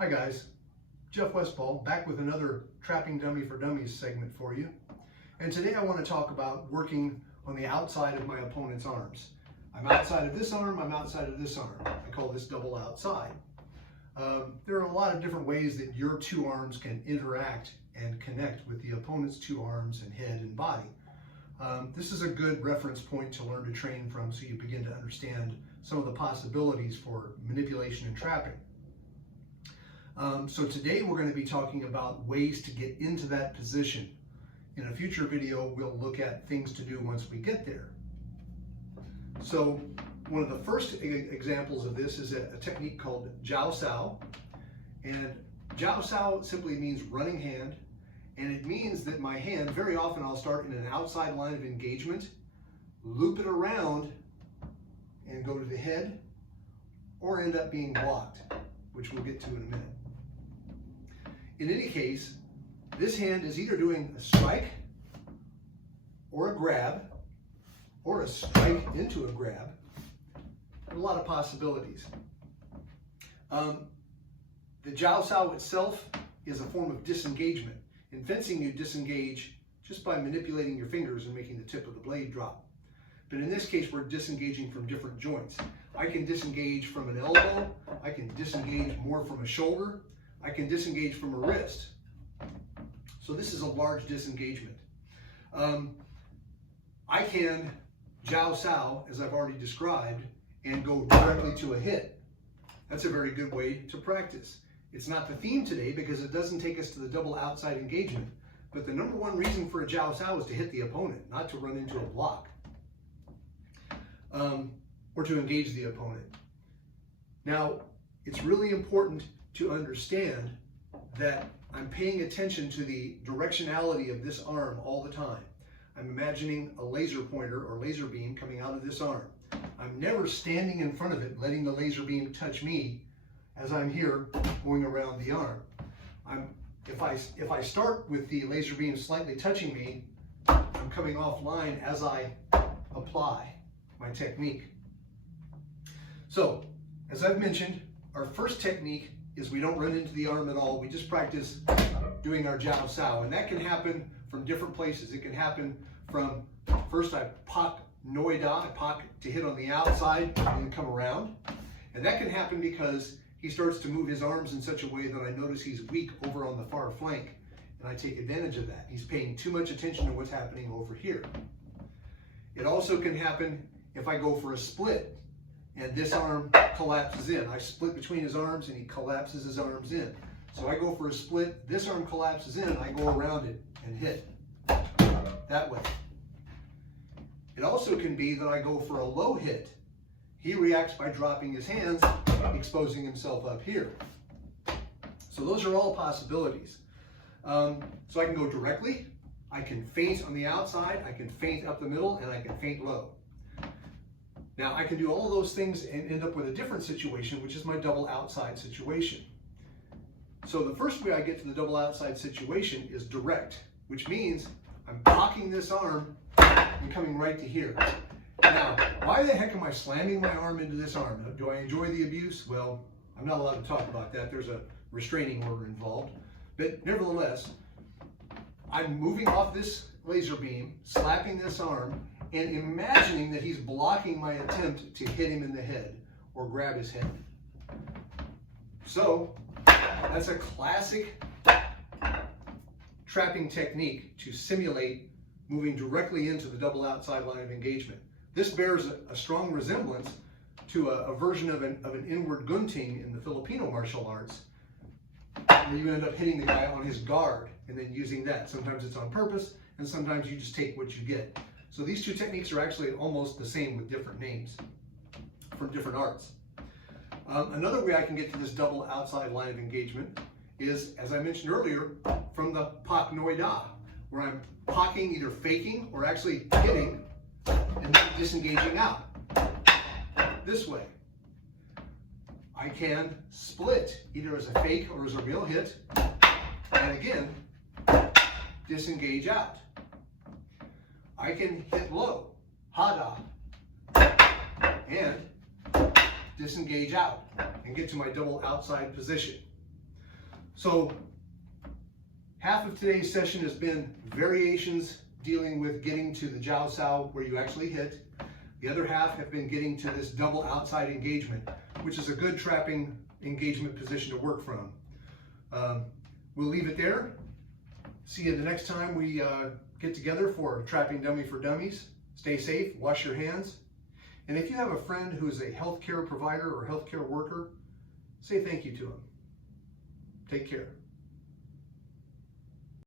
Hi guys, Jeff Westfall back with another Trapping Dummy for Dummies segment for you. And today I want to talk about working on the outside of my opponent's arms. I'm outside of this arm, I'm outside of this arm. I call this double outside. There are a lot of different ways that your two arms can interact and connect with the opponent's two arms and head and body. This is a good reference point to learn to train from so you begin to understand some of the possibilities for manipulation and trapping. So today we're going to be talking about ways to get into that position. In a future video, we'll look at things to do once we get there. So one of the first examples of this is a technique called Jiao Sao. And Jiao Sao simply means running hand. And it means that my hand, very often I'll start in an outside line of engagement, loop it around, and go to the head, or end up being blocked, which we'll get to in a minute. In any case, this hand is either doing a strike, or a grab, or a strike into a grab. There are a lot of possibilities. The Jiao Sao itself is a form of disengagement. In fencing, you disengage just by manipulating your fingers and making the tip of the blade drop. But in this case, we're disengaging from different joints. I can disengage from an elbow, I can disengage more from a shoulder, I can disengage from a wrist. So this is a large disengagement. I can Jiao Sao, as I've already described, and go directly to a hit. That's a very good way to practice. It's not the theme today because it doesn't take us to the double outside engagement. But the number one reason for a Jiao Sao is to hit the opponent, not to run into a block. Or to engage the opponent. Now, it's really important to understand that I'm paying attention to the directionality of this arm all the time. I'm imagining a laser pointer or laser beam coming out of this arm. I'm never standing in front of it, letting the laser beam touch me as I'm here going around the arm. If I start with the laser beam slightly touching me, I'm coming offline as I apply my technique. So, as I've mentioned, our first technique is we don't run into the arm at all. We just practice doing our Jiao Sao, and that can happen from different places. It can happen from, first I pak noi da, I pak to hit on the outside and then come around. And that can happen because he starts to move his arms in such a way that I notice he's weak over on the far flank, and I take advantage of that. He's paying too much attention to what's happening over here. It also can happen if I go for a split and this arm collapses in. I split between his arms and he collapses his arms in. So I go for a split, this arm collapses in, I go around it and hit that way. It also can be that I go for a low hit. He reacts by dropping his hands, exposing himself up here. So those are all possibilities. So I can go directly, I can feint on the outside, I can feint up the middle, and I can feint low. Now I can do all those things and end up with a different situation, which is my double outside situation. So the first way I get to the double outside situation is direct, which means I'm cocking this arm and coming right to here. Now, why the heck am I slamming my arm into this arm? Do I enjoy the abuse? Well, I'm not allowed to talk about that. There's a restraining order involved. But nevertheless, I'm moving off this laser beam, slapping this arm, and imagining that he's blocking my attempt to hit him in the head or grab his head. So, that's a classic trapping technique to simulate moving directly into the double outside line of engagement. This bears a strong resemblance to a version of an inward gunting in the Filipino martial arts, where you end up hitting the guy on his guard and then using that. Sometimes it's on purpose, and sometimes you just take what you get. So these two techniques are actually almost the same with different names from different arts. Another way I can get to this double outside line of engagement is, as I mentioned earlier, from the pak noi da, where I'm pocking, either faking or actually hitting and then disengaging out this way. I can split either as a fake or as a real hit, and again, disengage out. I can hit low, hada, and disengage out and get to my double outside position. So half of today's session has been variations dealing with getting to the jiao sao where you actually hit. The other half have been getting to this double outside engagement, which is a good trapping engagement position to work from. We'll leave it there. See you the next time we get together for Trapping Dummy for Dummies. Stay safe, wash your hands. And if you have a friend who's a healthcare provider or healthcare worker, say thank you to him. Take care.